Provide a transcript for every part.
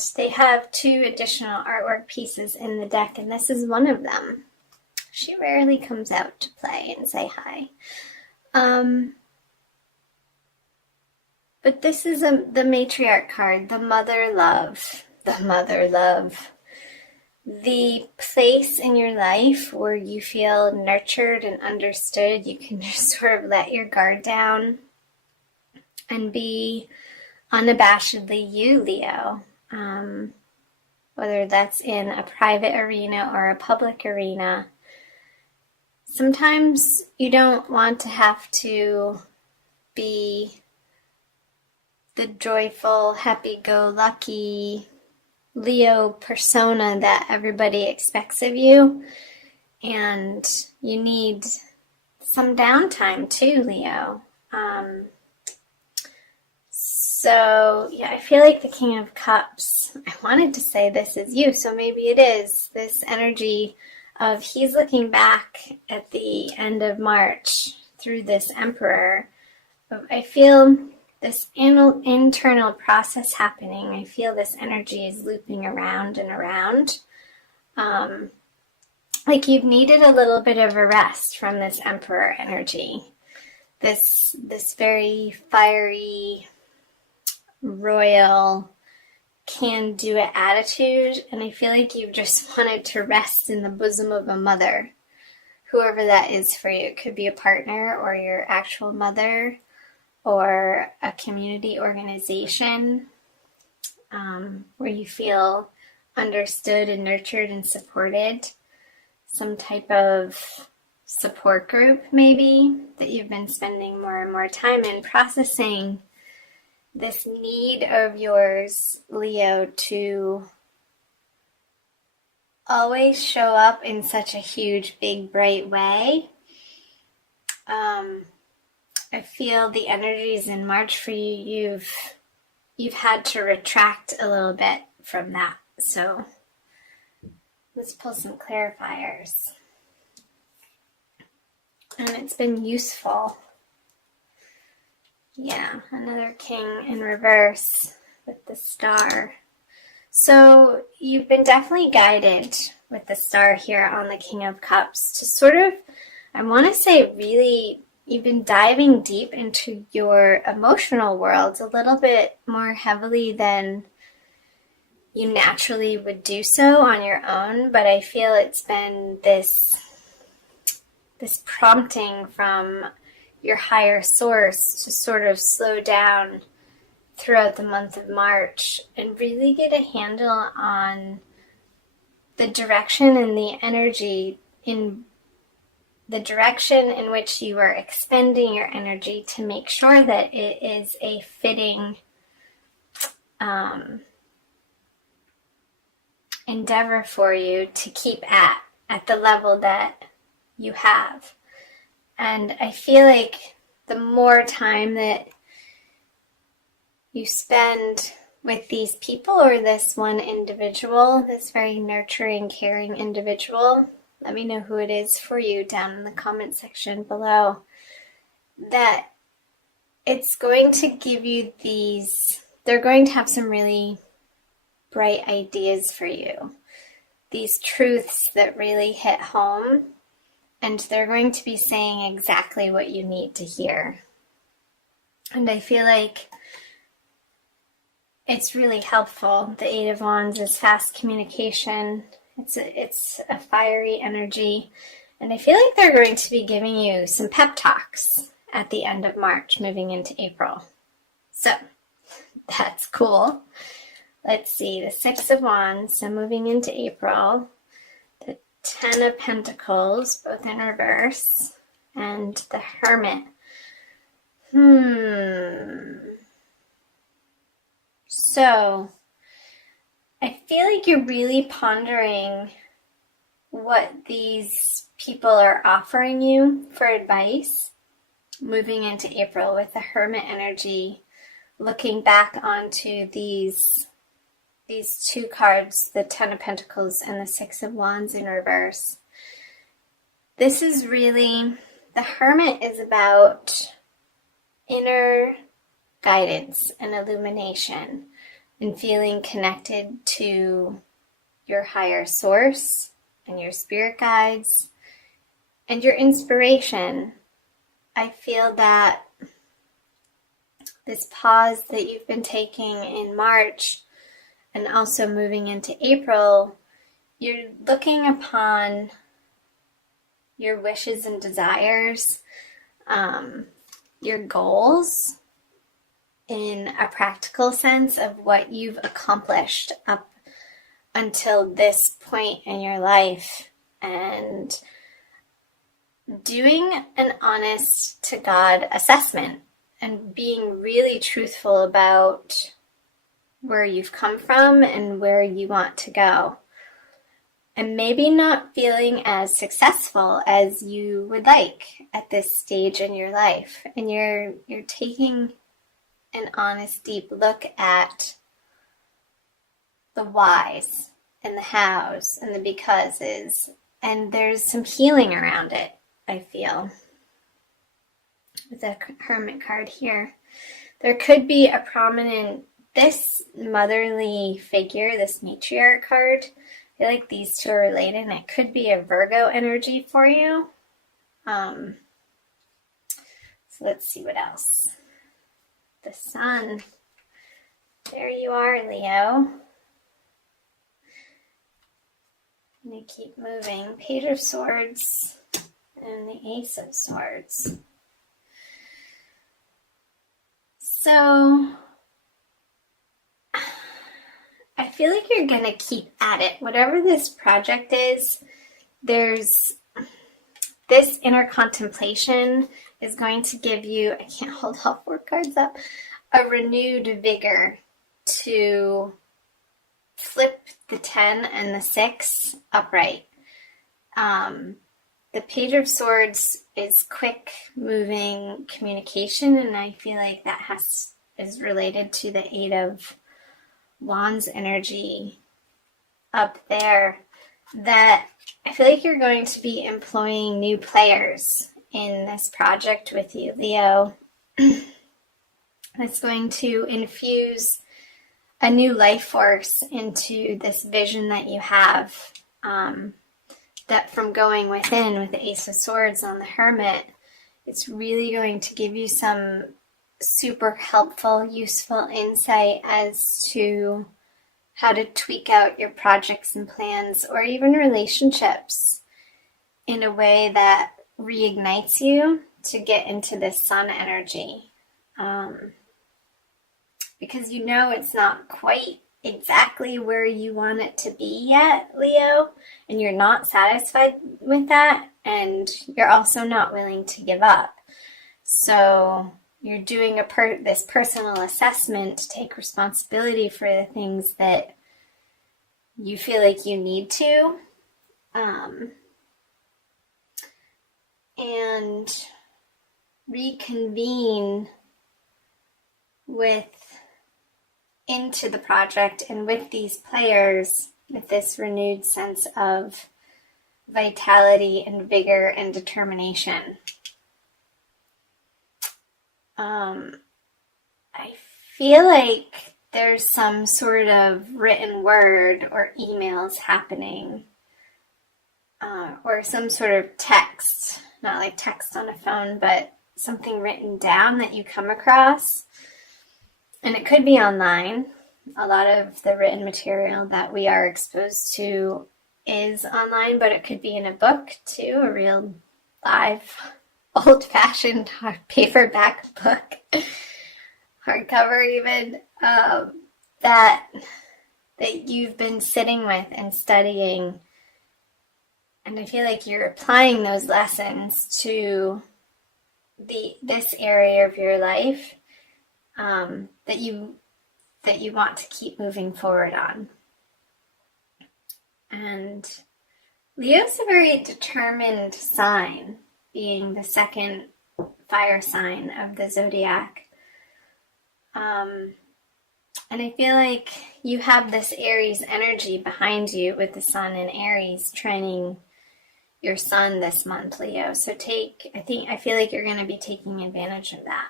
and they have 2 additional artwork pieces in the deck, and this is one of them. She rarely comes out to play and say hi. But this is the matriarch card, the mother love, the place in your life where you feel nurtured and understood. You can just sort of let your guard down and be unabashedly you, Leo. Whether that's in a private arena or a public arena. Sometimes you don't want to have to be the joyful, happy-go-lucky Leo persona that everybody expects of you. And you need some downtime too, Leo. So, yeah, I feel like the King of Cups, I wanted to say this is you, so maybe it is. This energy of he's looking back at the end of March through this Emperor. I feel this internal process happening. I feel this energy is looping around and around. Like you've needed a little bit of a rest from this Emperor energy. This very fiery, royal, can-do-it attitude, and I feel like you've just wanted to rest in the bosom of a mother, whoever that is for you. It could be a partner or your actual mother or a community organization where you feel understood and nurtured and supported. Some type of support group maybe that you've been spending more and more time in, processing this need of yours, Leo, to always show up in such a huge, big, bright way. I feel the energies in March for you, you've had to retract a little bit from that. So let's pull some clarifiers. And it's been useful. Yeah, another king in reverse with the star. So you've been definitely guided with the star here on the King of Cups to sort of, I want to say really, you've been diving deep into your emotional world a little bit more heavily than you naturally would do so on your own, but I feel it's been this prompting from your higher source to sort of slow down throughout the month of March and really get a handle on the direction and the energy in the direction in which you are expending your energy to make sure that it is a fitting endeavor for you to keep at the level that you have. And I feel like the more time that you spend with these people or this one individual, this very nurturing, caring individual, let me know who it is for you down in the comment section below, that it's going to give you they're going to have some really bright ideas for you. These truths that really hit home, and they're going to be saying exactly what you need to hear. And I feel like it's really helpful. The Eight of Wands is fast communication. It's a fiery energy. And I feel like they're going to be giving you some pep talks at the end of March, moving into April. So, that's cool. Let's see, the Six of Wands, so moving into April. The Ten of Pentacles, both in reverse. And the Hermit. So, I feel like you're really pondering what these people are offering you for advice moving into April with the Hermit energy, looking back onto these 2 cards, the Ten of Pentacles and the Six of Wands in reverse. This is really, the Hermit is about inner guidance and illumination. and feeling connected to your higher source and your spirit guides and your inspiration. I feel that this pause that you've been taking in March and also moving into April, you're looking upon your wishes and desires, your goals in a practical sense of what you've accomplished up until this point in your life, and doing an honest to God assessment and being really truthful about where you've come from and where you want to go. And maybe not feeling as successful as you would like at this stage in your life. And you're taking an honest, deep look at the whys and the hows and the becauses. And there's some healing around it, I feel. With the Hermit card here. There could be a prominent, this motherly figure, this matriarch card. I feel like these two are related, and it could be a Virgo energy for you. So let's see what else. The Sun. There you are, Leo. I'm going to keep moving. Page of Swords and the Ace of Swords. So I feel like you're going to keep at it. Whatever this project is, there's this inner contemplation is going to give you, I can't hold all four cards up, a renewed vigor to flip the 10 and the 6 upright. The Page of Swords is quick moving communication, and I feel like that is related to the 8 of Wands energy up there, that I feel like you're going to be employing new players in this project with you, Leo. That's going to infuse a new life force into this vision that you have, that from going within with the Ace of Swords on the Hermit, it's really going to give you some super helpful, useful insight as to how to tweak out your projects and plans, or even relationships, in a way that reignites you to get into this Sun energy. Because you know it's not quite exactly where you want it to be yet, Leo, and you're not satisfied with that, and you're also not willing to give up. So you're doing this personal assessment to take responsibility for the things that you feel like you need to, and reconvene into the project and with these players with this renewed sense of vitality and vigor and determination. I feel like there's some sort of written word or emails happening, or some sort of text, not like text on a phone, but something written down that you come across. And it could be online. A lot of the written material that we are exposed to is online, but it could be in a book too, a real live, old-fashioned paperback book, hardcover even, that you've been sitting with and studying. And I feel like you're applying those lessons to this area of your life, that you want to keep moving forward on. And Leo's a very determined sign, being the second fire sign of the zodiac. And I feel like you have this Aries energy behind you with the Sun in Aries training your Sun this month, Leo. So I feel like you're going to be taking advantage of that.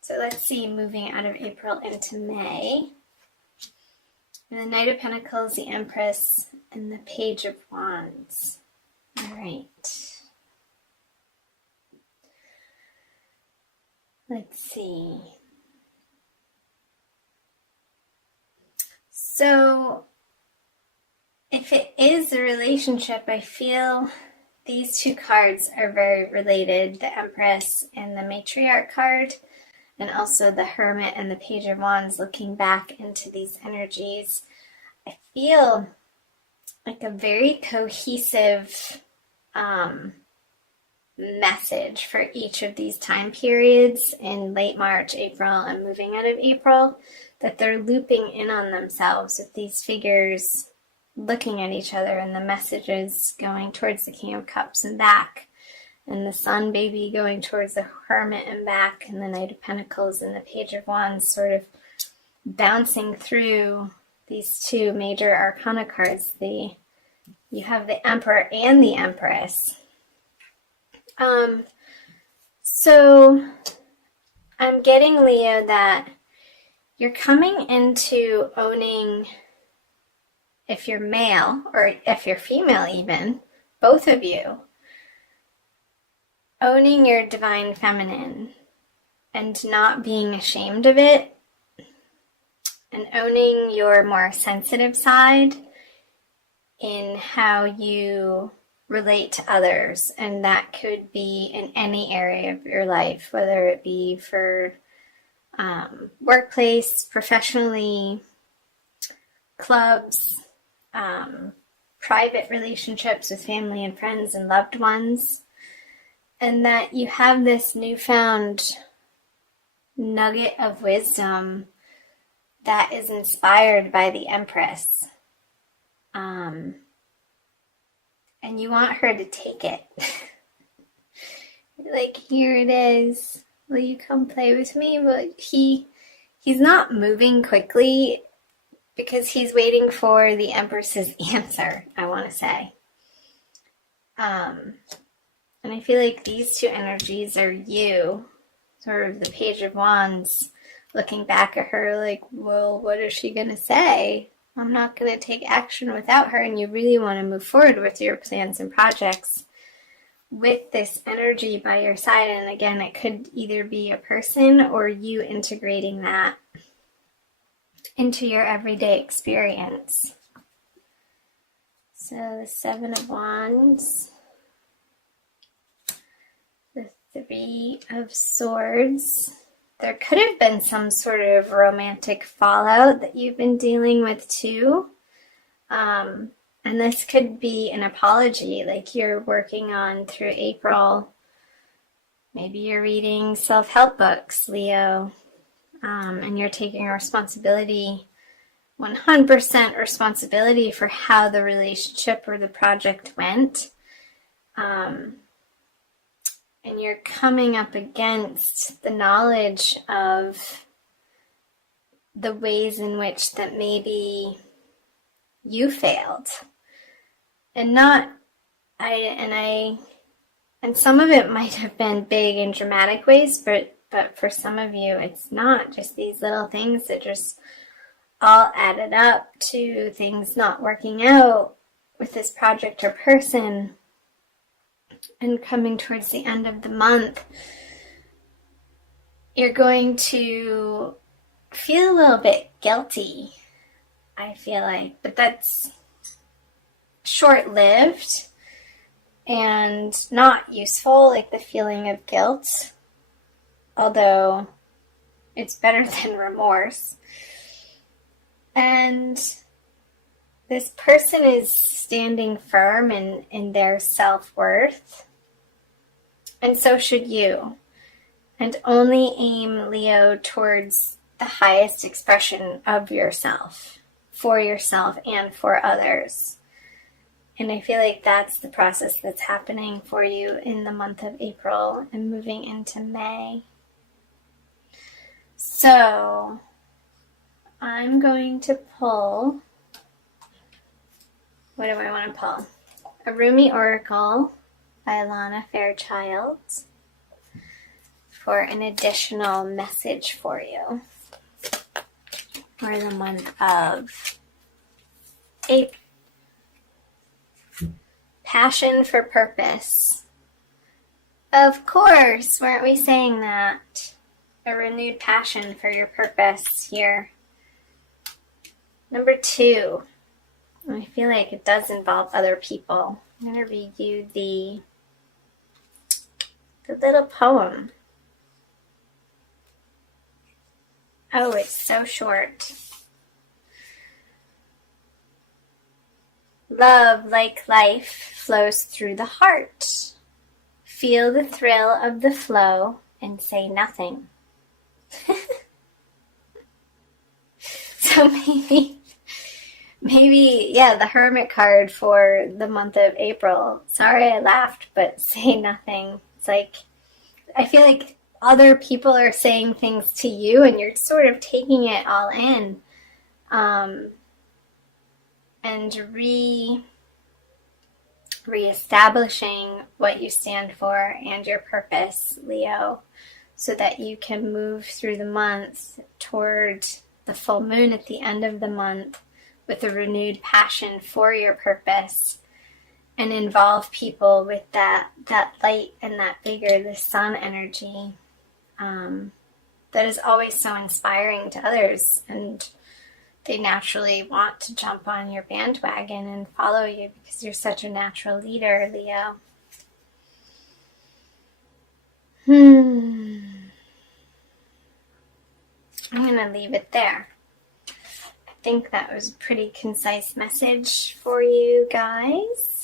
So let's see, moving out of April into May. And the Knight of Pentacles, the Empress, and the Page of Wands. All right. Let's see. So, if it is a relationship, I feel these two cards are very related, the Empress and the Matriarch card, and also the Hermit and the Page of Wands. Looking back into these energies, I feel like a very cohesive message for each of these time periods in late March, April, and moving out of April, that they're looping in on themselves with these figures looking at each other, and the messages going towards the King of Cups and back, and the Sun baby going towards the Hermit and back, and the Knight of Pentacles and the Page of Wands sort of bouncing through these two major arcana cards. You have the Emperor and the Empress. So I'm getting, Leo, that you're coming into owning, if you're male or if you're female even, both of you, owning your divine feminine and not being ashamed of it, and owning your more sensitive side in how you relate to others. And that could be in any area of your life, whether it be for workplace, professionally, clubs, private relationships with family and friends and loved ones. And that you have this newfound nugget of wisdom that is inspired by the Empress. And you want her to take it. Like, here it is. Will you come play with me? But he's not moving quickly because he's waiting for the Empress's answer, I want to say. And I feel like these two energies are you, sort of the Page of Wands, looking back at her like, well, what is she going to say? I'm not going to take action without her. And you really want to move forward with your plans and projects with this energy by your side. And again, it could either be a person or you integrating that into your everyday experience. So the Seven of Wands, the Three of Swords. There could have been some sort of romantic fallout that you've been dealing with too. And this could be an apology, like you're working on through April. Maybe you're reading self-help books, Leo, and you're taking responsibility, 100% responsibility for how the relationship or the project went. And you're coming up against the knowledge of the ways in which that maybe you failed. And some of it might have been big and dramatic ways, but for some of you, it's not just these little things that just all added up to things not working out with this project or person. And coming towards the end of the month, you're going to feel a little bit guilty, I feel like, but that's short-lived and not useful, like the feeling of guilt, although it's better than remorse. And this person is standing firm in their self-worth, and so should you. And only aim, Leo, towards the highest expression of yourself, for yourself and for others. And I feel like that's the process that's happening for you in the month of April and moving into May. So I'm going to pull, what do I want to pull? A Rumi Oracle by Alana Fairchild for an additional message for you for the month of A passion for purpose. Of course, weren't we saying that? A renewed passion for your purpose here. Number 2. I feel like it does involve other people. I'm going to read you the little poem. Oh, it's so short. Love, like life, flows through the heart. Feel the thrill of the flow and say nothing. So maybe, yeah, the Hermit card for the month of April. Sorry I laughed, but say nothing. It's like, I feel like other people are saying things to you and you're sort of taking it all in. And reestablishing what you stand for and your purpose, Leo, so that you can move through the month toward the full moon at the end of the month with a renewed passion for your purpose, and involve people with that light and that vigor, the sun energy, that is always so inspiring to others, and they naturally want to jump on your bandwagon and follow you because you're such a natural leader, Leo. I'm going to leave it there. I think that was a pretty concise message for you guys.